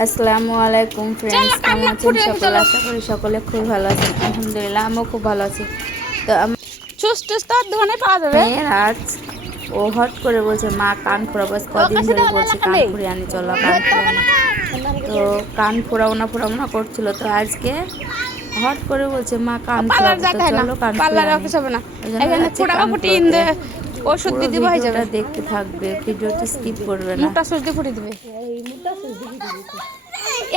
আসসালামু আলাইকুম ফ্রেন্ডস কেমন আছেন সকলে? আশা করি সকলে খুব ভালো আছেন। আলহামদুলিল্লাহ আমিও খুব ভালো আছি। তো আমি দোকানে পাওয়া যাবে। আজ ও হট করে বলছে মা কান আজ কদিন ধরে বলছে কান। ফুড়ে আনি চলো কান তো কান ফোড়াবো না ফোড়াবো না করছিল। তো আজকে হট করে বলছে মা কান না চলো কান অফিস আনি। ওষুধ দিব হয়ে যাবে। দেখতে থাকবে ভিডিওটা স্কিপ করবে না। মুখটা সুজি ফুটি দিবে।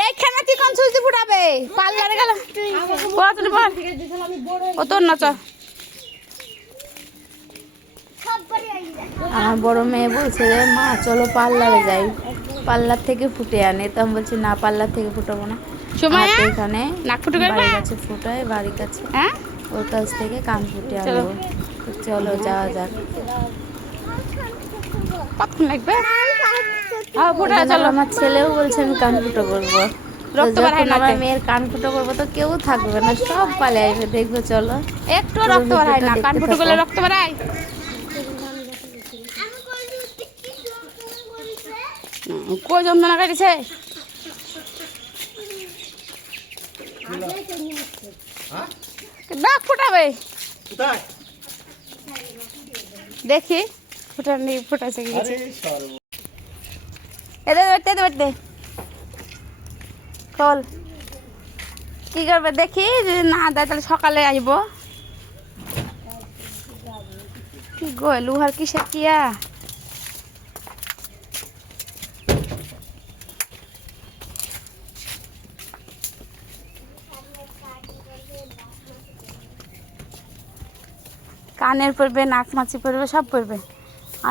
এইখানে তুই কোন সুজি ফুটাবে? পার্লারে গেল। কত বল। ও তোর না চ আমার বড় মেয়ে বলছে রে মা চলো পার্লারে যাই। পার্লার থেকে ফুটে আনে। তো আমি বলছি না পার্লার থেকে ফুটাবো না। সময় হাতে এখানে নাক ফুটে গেল। বাড়ির কাছে ফুটায় বাড়ির কাছে। হ্যাঁ? ওর কাছ থেকে কান ফুটে। আনব। তো চলো যাওয়া যাক। কতক্ষণ লাগবে? হ্যাঁ ওখানে চলো। আমার ছেলেও বলছে আমি কান ফুটো করব। রক্ত বাড়ায় যখন। আমার মেয়ের কান ফুটো করব তো কেউ থাকবে না সব পালে আসবে দেখব চলো। একটু রক্ত বাড়ায় না কান ফুটে গেলে রক্ত বাড়ায় কই যন্ত্রণা কাটিছে? ডাক ফুটাবে। দেখি। ফুটানি ফুটাছে কি এদে বেটে দে কল কি করবে দেখি, যদি না দেয় তাহলে সকালে আসব কি গো কি কিসের কিয়া? কানের পড়বে নাক মাছি পড়বে সব পড়বে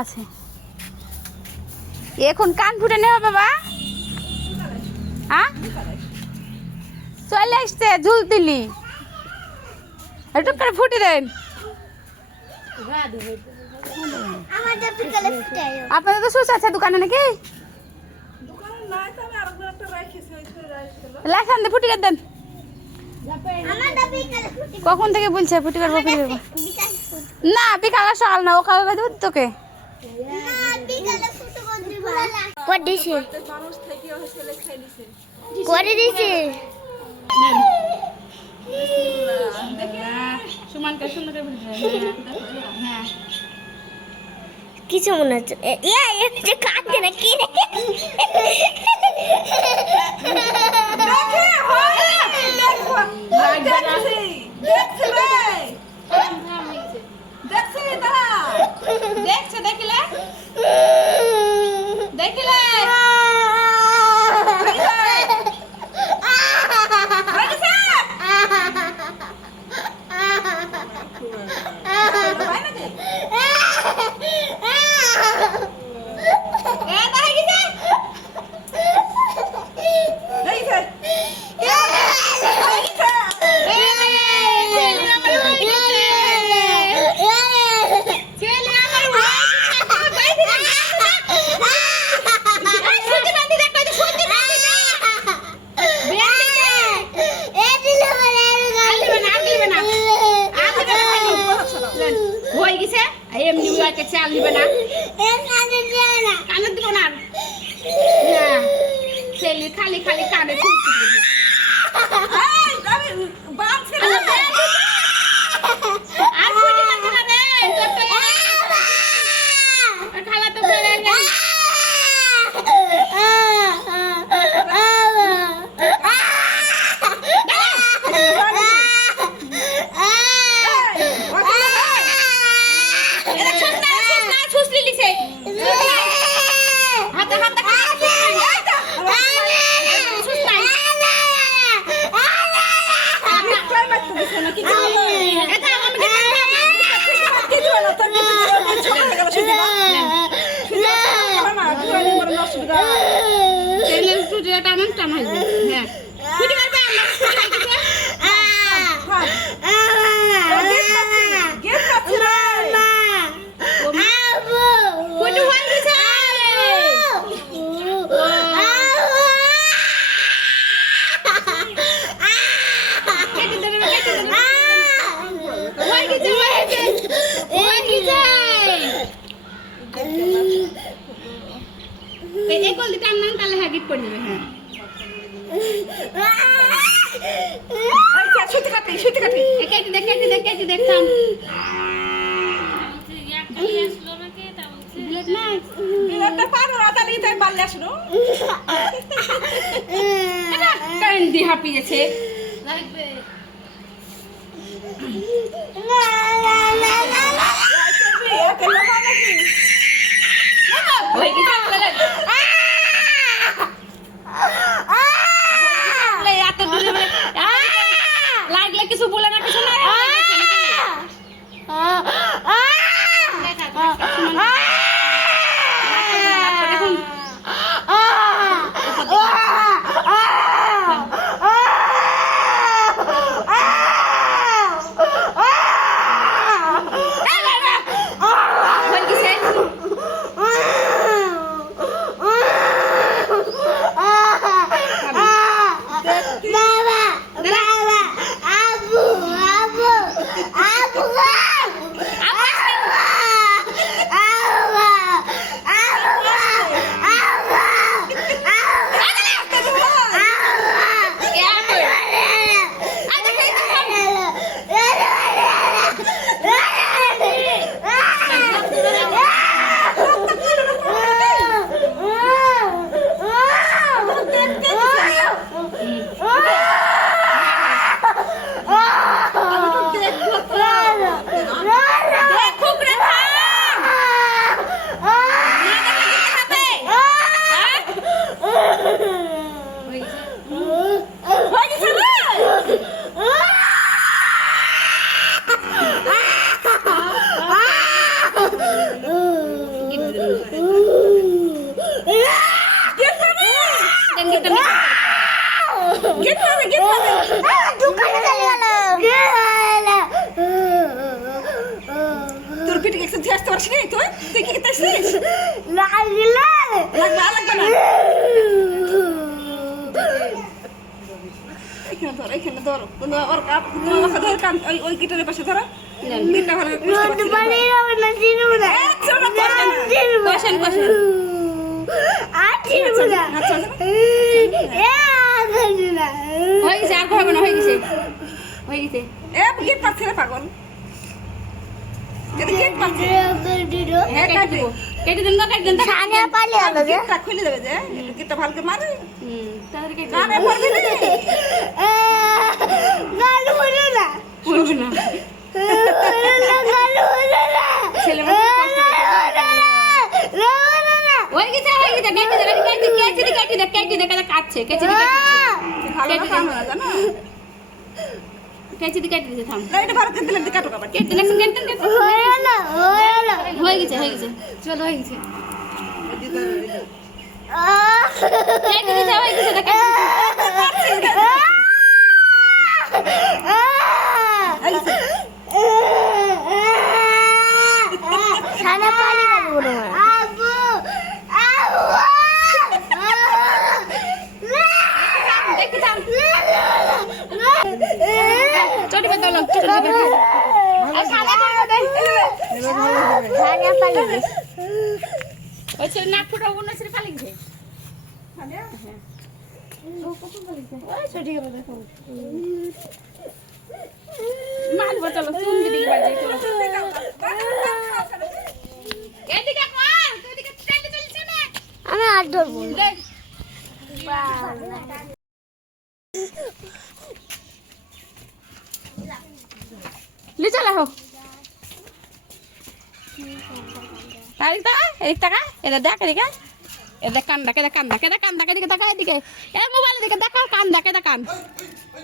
আছে। এখন কান ফুটে নেবে বাবা। হ্যাঁ? চলে আসছে ঝুল দিলি। একটু করে ফুটে দেন। আপনাদের তো সুচ আছে দোকানে নাকি? লেখান দিয়ে ফুটি করে দেন কখন থেকে বলছে ফুটি করব ফুটি করব না বিকাল সকাল না ও কাল দেবো তোকে করে দিছে? করে হ্যাঁ কিছু মনে হচ্ছে কাঁদছে না কি রে দেখছে দেখিলে দেখিলে এ তাই গেছে ছেলে আমার সুতি বান্ধি দেখ কই সুতি বান্ধি না আলিবে না আলিবে না আলিবে না হয়ে গেছে এমনি উয়াকে চাল দিবে না। কানে দিব না। হ্যাঁ ছেলে খালি খালি কানে খুলতে দিবে আর ফুটি কাটবে না রে তোর তো আর খালা তো বেড়ে গেল এটা ছুস না ছুস না ছুস লিলিছে হাতে হাতে ছুস নাই টানান টানাইবে হ্যাঁ ফুটি মারবে আমরা ফুটি মারবে ফুটি হয়ে গেছে কেটে দেবে কেটে দেবে হয়ে গেছে হয়ে গেছে হয়ে গেছে এই কল দিতে আনলাম তাহলে হ্যাঁ গিট করে নেবে হ্যাঁ ওই যা, সুতি কাটি সুতি কাটি এ, কেটে দে কেটে দে কেটে দে থাম বিলেট নাই বিলেটটা পারো না তাহলে তাই পারলে আসলো কারেন্ট দিয়ে হাঁপিয়েছে হয়ে গেছে বিলেট। বলে, এত দূরে বলে, এত- লাগলে কিছু বলে না কিছু না। হয়ে গেছে না দেন গিফটটা মিস গেট মারে গেট মারে তোর পিঠে একটু দিয়ে আসতে পারছিস না তুই তুই কি করতে আসছিস লাগবে লাগবে না এখানে ধর এখানে ধর। ওর ধর কান ওই ওই গিটারের পাশে ধরো। গিটারটা ভালো করে বুঝতে পারছি না। আচ্ছা, আচ্ছা, আচ্ছা। হয়ে গেছে আর না হয়ে গেছে। হয়ে গেছে। এ গিট পাচ্ছে রে পাগল। গিট পাচ্ছে। হ্যাঁ কেটে দেবো কেটে দেন কেটে দেন গিটটা খুলে দেবে যে মারে হুম তাহলে কেটে কানে পড়বে রে বলবে না ছেলে মানুষ কষ্ট হয়ে গেছে হয়ে গেছে কেটে দে কেটে কেটে কেটে কেটে কেটে কাটছে কেটে ভালো না না জানো কেটে দি কেটে দে থাম। না এটা করে দিলে কাটো কাবার কেটে দে কেটে কেটে গেল হয়ে গেছে হয়ে গেছে। চলো হয়ে গেছে। কেটে দিতে হয়ে গেছে দেখ সানা পালি গেল আবু আবু দেখি থাম চটি পে তোলো চটি পে সানা পালি গেল ওই ছেলে নাক ফুটা অন্য ছেলে পালি গেছে মারবো চলো চুন দিদিকে বাড়ি যাই চলো এদিকে কর তুই এদিকে টেনে চলছে না আমি আর ধরবো দেখ। এটা দেখ এদিকে। এদিকে কান দেখে দেখ কান দেখে দেখ কান দেখে এদিকে টাকা এদিকে। এ মোবাইল এদিকে দেখো কান দেখে দেখ কান।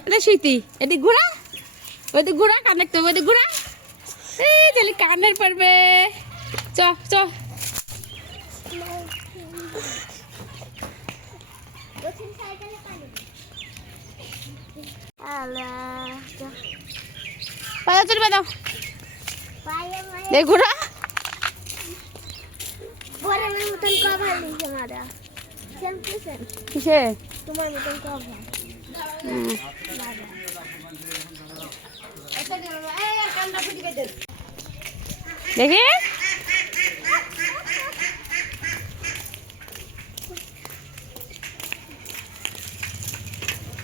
এটা শীতি এদিক ঘুরা। ওইদিক ঘুরা কান দেখতে হবে ওইদিক ঘুরা। এই তাহলে কানের পারবে চ চ। পায়া চলবে দাও। দেখ ঘুরা। মতন কভার নিচে মারা কিসে তোমার মতন কভার দেখি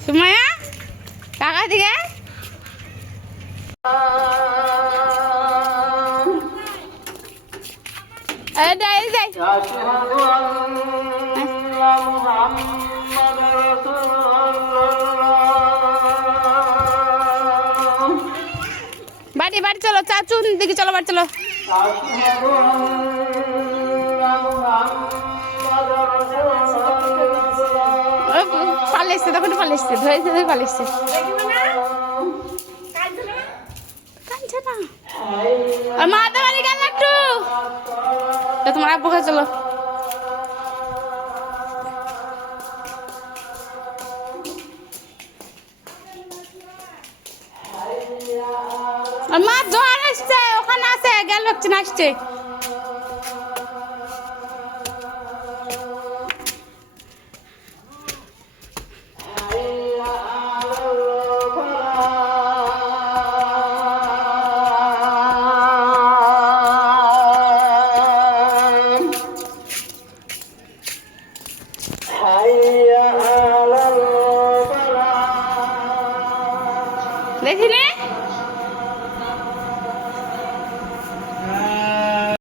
সুমায়া কাকা দিকে বাড়ি বাড়ি চলো চাচু দিকে চলো, বাড়ি চলো। পালিয়েছে তখন পালিয়েছে ধরেছে ধরে পালিয়েছে। কাঁদছে না? মা বাড়ি গেল একটু। তোমার আব্বু চলো। মা জ্বর আসছে ওখানে আছে গেল আসছে